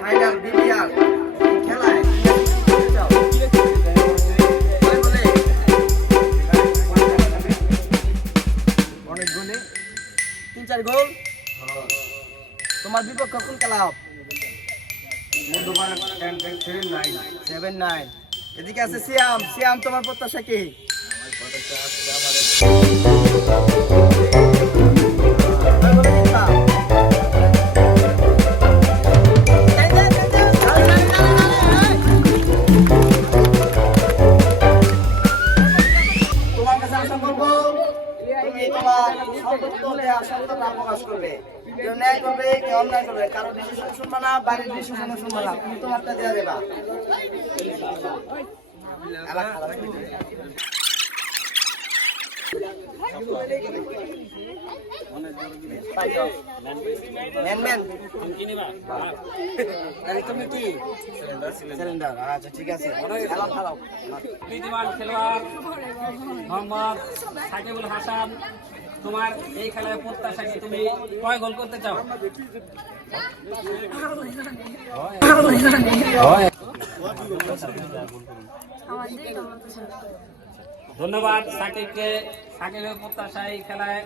Final BPR খেলায় অনেক গোলে 3-4 গোল। তোমার বিপক্ষ কোন ক্লাব? 7-9। এদিকে আছে সিয়াম। সিয়াম, তোমার প্রত্যাশা কি? তোমার কাছে আশা করবো তুমি তোমার সত্যতা প্রকাশ করবে। কেউ ন্যায় করবে, কেউ অন্যায় করবে, কারো ডিসিশন শুনবা না, বাড়ির ডিসিশন শুনবা না, তুমি তোমারটা দিয়ে দেবা। তুমি কি সিলিন্ডার? আচ্ছা ঠিক আছে, খেলাও। বিদ্যমান খেলোয়াড় মোহাম্মদ সাকিবুল হাসান, তোমার এই খেলায় প্রত্যাশা কি? তুমি কয় গোল করতে চাও? ধন্যবাদ সাকিবকে। সাকিবের প্রত্যাশা এই খেলায়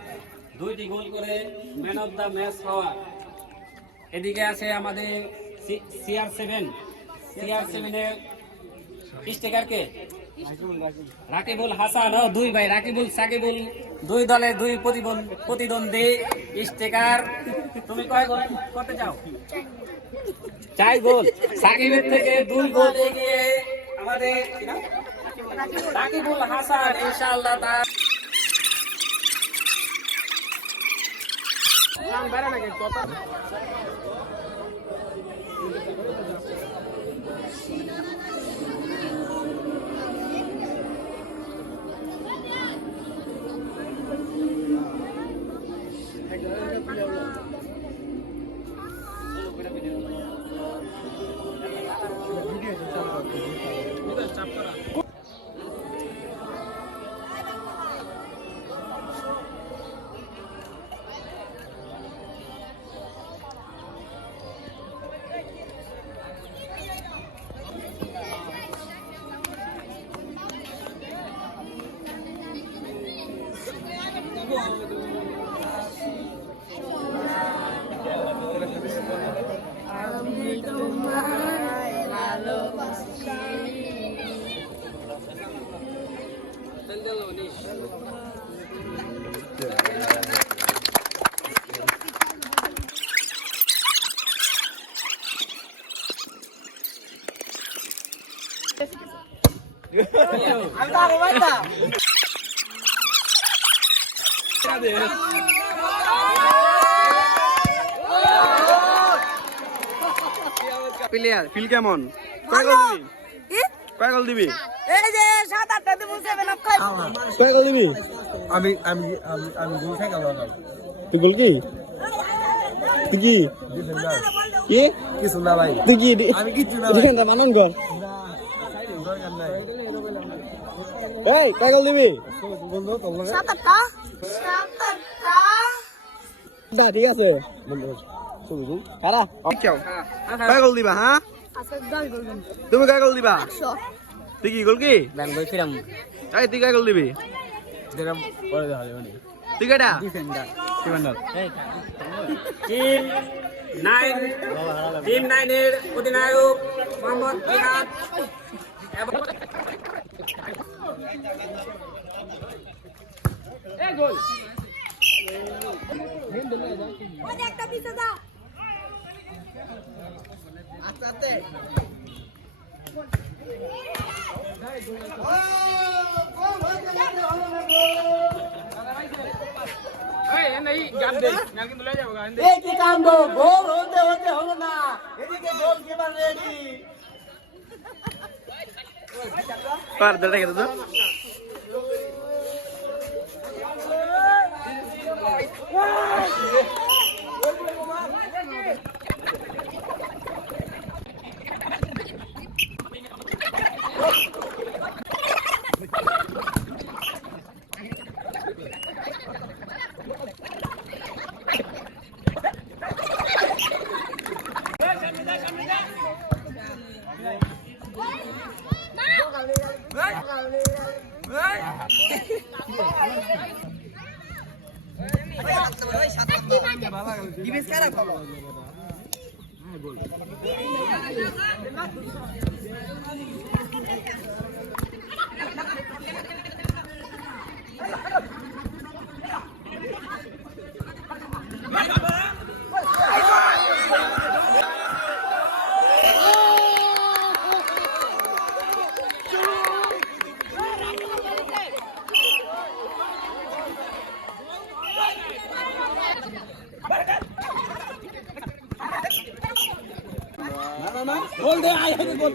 2টি গোল করে ম্যান অফ দ্য ম্যাচ হওয়া। এদিকে আছে আমাদের CR7 এর স্টিকারকে রাকিবুল হাসান ও 2 ভাই রাকিবুল সাকিবুল, 2 দলের 2 প্রতিদ্বন্দ্বী স্টিকার। তুমি কয় গোল করতে চাও? 4 গোল। সাকিবের থেকে 2 গোল এগিয়ে আমাদের রাকিবুল হাসান। ইনশাআল্লাহ তার প্লেয়ার ফিল কেমন? কয় গোল দিবি? এই যে 7-8টা দিব 7 আপ খাই। কয় গোল দিবি? আমি আমি আমি আমি গোল খাই গেল না। তুই গোল কি? তুই কি? ডিফেন্ডার কি? কিছু না ভাই। তুই কি? আমি কিচ্ছু না ভাই। ডিফেন্ডার বানান কর। দরকার নাই। এই কয় গোল দিবি? গোল দাও তোমরা। 7-8টা দা ঠিক আছে। শুরু কারা? চাও। কয় গোল দিবা? হ্যাঁ? আচ্ছা 10 গোল দেন। তুমি কয় গোল দিবা? 100 তুই কি গোল কি? ব্যান বই ফিরাম এই তুই কয় গোল দিবি? যেরকম পরে দেখা যাবে না। তুই কয়টা? ডিফেন্ডার টিম 9 এর অধিনায়ক মোহাম্মদ জিনাত এবং গোল। ওই একটা পিছে দাও। আস্তে আস্তে। এই কি কাণ্ড! গোল হতে হলো না, এদিকে গোল কিপার রেডি। পার দড়ে গেল তো। গোল দে আয় আয় গোল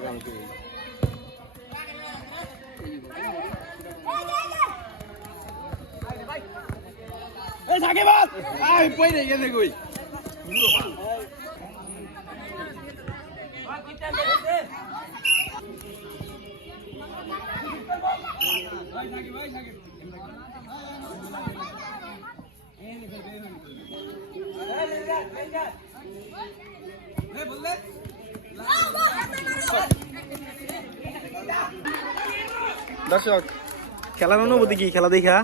এই থাকে বল আয় পয়রে গেছে কই দর্শক খেলার অনুভূতি কি খেলা দেখা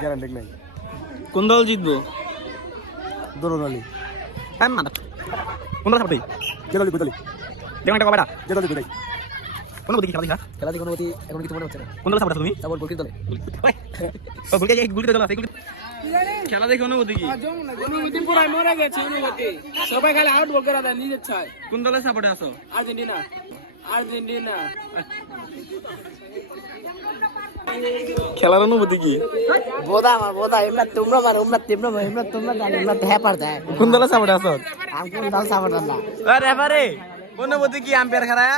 গ্যারান্টি নাই কোন দল জিতবো দোরদলি হ্যাঁ না কোন দল সাপোর্ট জেদলি গুদলি দেখুন একটা কবাটা জেদলি গুদলি অনুভূতি কি খেলা দেখা অনুভূতি এখন কিছু মনে হচ্ছে না কোন দল সাপোর্ট তুমি সাপোর্ট বলকি দলে ও বলকে এই গুলিতে দল আছে খেলা দেখে অনুভূতি কি অনুভূতি পুরাই মরে গেছে অনুভূতি সবাই খালি আউট বল করে দেয় নিজের ছয় কোন দলের সাপোর্টে আছো আর্জেন্টিনা আর্জেন্টিনা খেলার অনুভূতি কি বোধা আমার বোধা এমনা তোমরা মার এমনা তোমরা জানো এমনা হ্যাপার দেয় কোন দলের সাপোর্টে আছো আমি কোন দল সাপোর্ট না আরে রেফারি অনুভূতি কি আম্পায়ার খারায়া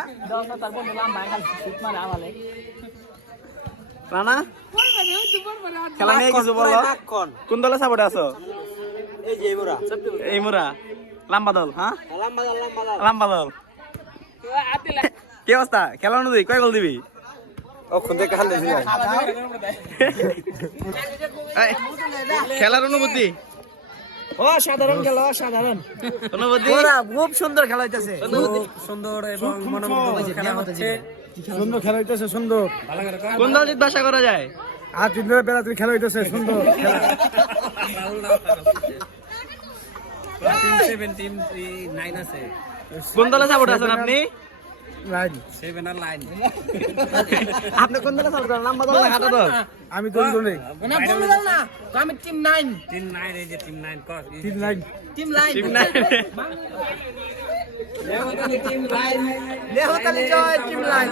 রানা খেলা নিয়ে কিছু বলো কোন দলের সাপোর্টে আছো এই মোরা লাম্বা দল হ্যাঁ লাম্বা দল কি অবস্থা খেলা অনুযায়ী কয় গোল দিবি খেলার অনুভূতি অসাধারণ খেলা অসাধারণ অনুভূতি খুব সুন্দর খেলা হইতাছে সুন্দর এবং মনোমুগ্ধ খেলা হচ্ছে সুন্দর খেলা হইতেছে সুন্দর কোন দল জিতবে আশা করা যায় আর তিনটা বেলা তুই খেলা হইতেছে সুন্দর খেলা টিম 7 টিম 9 আছে কোন দলে সাপোর্ট আছেন আপনি লাইন 7 আর লাইন আপনি কোন দলে সাপোর্ট করেন লম্বা দল না খাটো দল আমি দল দলে না বললো দাও না তো আমি টিম 9 টিম 9 এই যে টিম 9 কস তিন লাইন টিম লাইন টিম নাই লেহতালি জয় টিম লাইন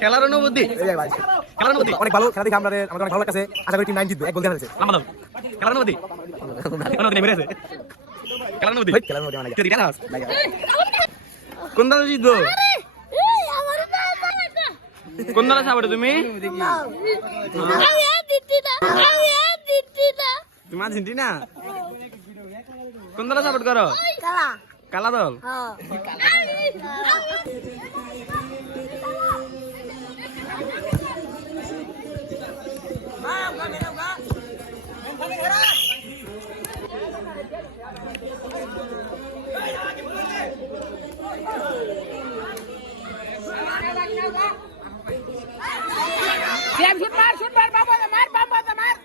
খেলার অনুভূতি খেলার অনুভূতি অনেক ভালো খেলা দেখে আমাদের আমাদের অনেক ভালো লাগছে আশা করি টিম 9 জিতবে এক গোল দেওয়া হয়েছে লম্বা দল খেলার অনুভূতি অনুভূতি নেই বেড়েছে খেলার অনুভূতি খেলার মধ্যে অনেক তুই খেলা কোন দল জিতবো কোন দলে সাপোর্ট তুমি তুমি আর্জেন্টিনা কোন দলে সাপোর্ট করো কালা দল শুট মার বাবা মার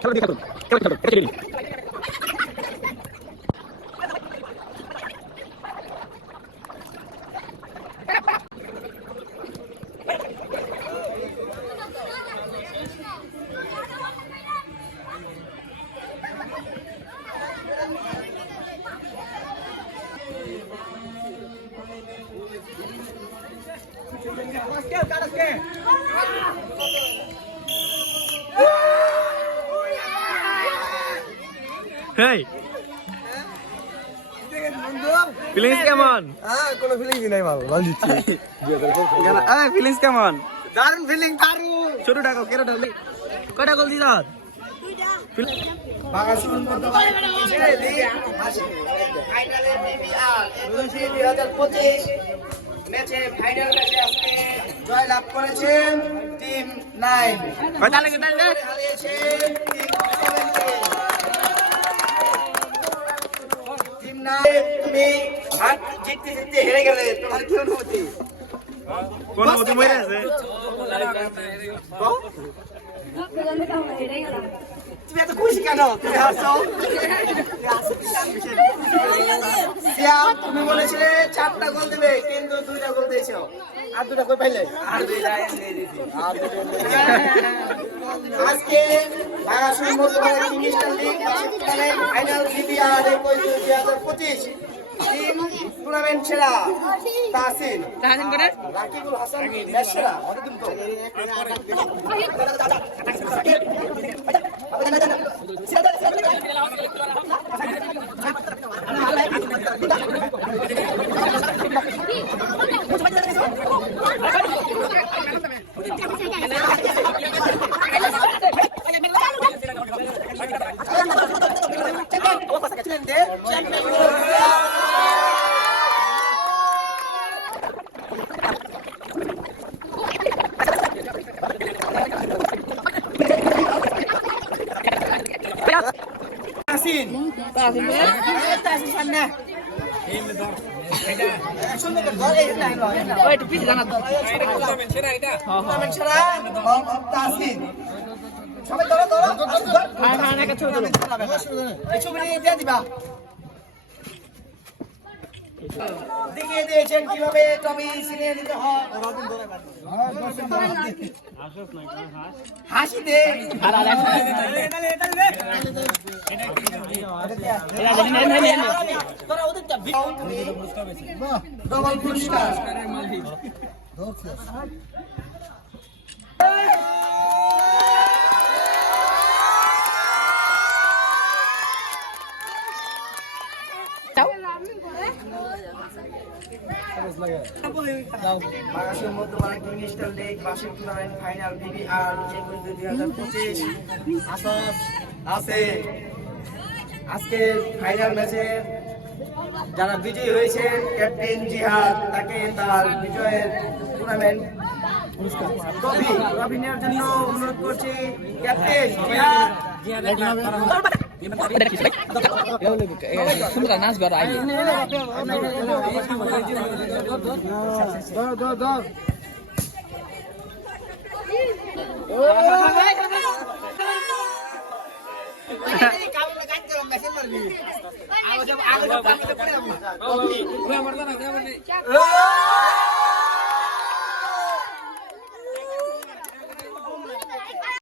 খেলা দেখা খেলা খেলা এটা হেই ফিলিংস কেমন? কোনো ফিলিংই নাই ভালো ভালো দিচ্ছে ফিলিংস কেমন? দারুণ ফিলিং দারুণ ছোট টাকা কেন টাকা কয়টা গোল দিছ? বাগাসুর মধ্যমান ফাইনালে বিবিআর 2025 ম্যাচে ফাইনাল ম্যাচে আজকে জয় লাভ করেছেন টিম 9 কয়টা লাগে তাইলে? হারিয়েছে টিম 9 তুমি হাত জিততে জিততে হেরে গেলে তোমার কি অনুভূতি? কোন মতে মরে আছে? তুমি এত খুশি কেন? তুমি হাসছো? সিয়াম, তুমি বলেছিলে 4টা গোল দিবে কিন্তু 2টা গোল দিয়েছো। আর 2টা কই পাইলে? আর 2টা দিয়ে দিছি। আজকে বাগাসুর মধ্যমান ইংলিশটার লিগ ফাইনাল বিবিআর 2025 টিম টুর্নামেন্ট সেরা তাহসিন করে রাকিবুল হাসান ম্যাচ সেরা অনেকদিন তো দেখিয়ে দিয়েছেন কিভাবে টমি ছিনিয়ে দিতে হয়। হাসি দে ডবল পুরস্কার বাংলাদেশের মধ্যমান ইংলিশটার লিগ বার্ষিক টুর্নামেন্ট ফাইনাল বিবিআর 2025 আছে। আজকে ফাইনাল ম্যাচে যারা বিজয়ী হয়েছে ক্যাপ্টেন জিহাদ তাকে তার বিজয়ের টুর্নামেন্ট ট্রফি নেওয়ার জন্য অনুরোধ করছি। ক্যাপ্টেন জিহাদ নাচ বার আগে Oh!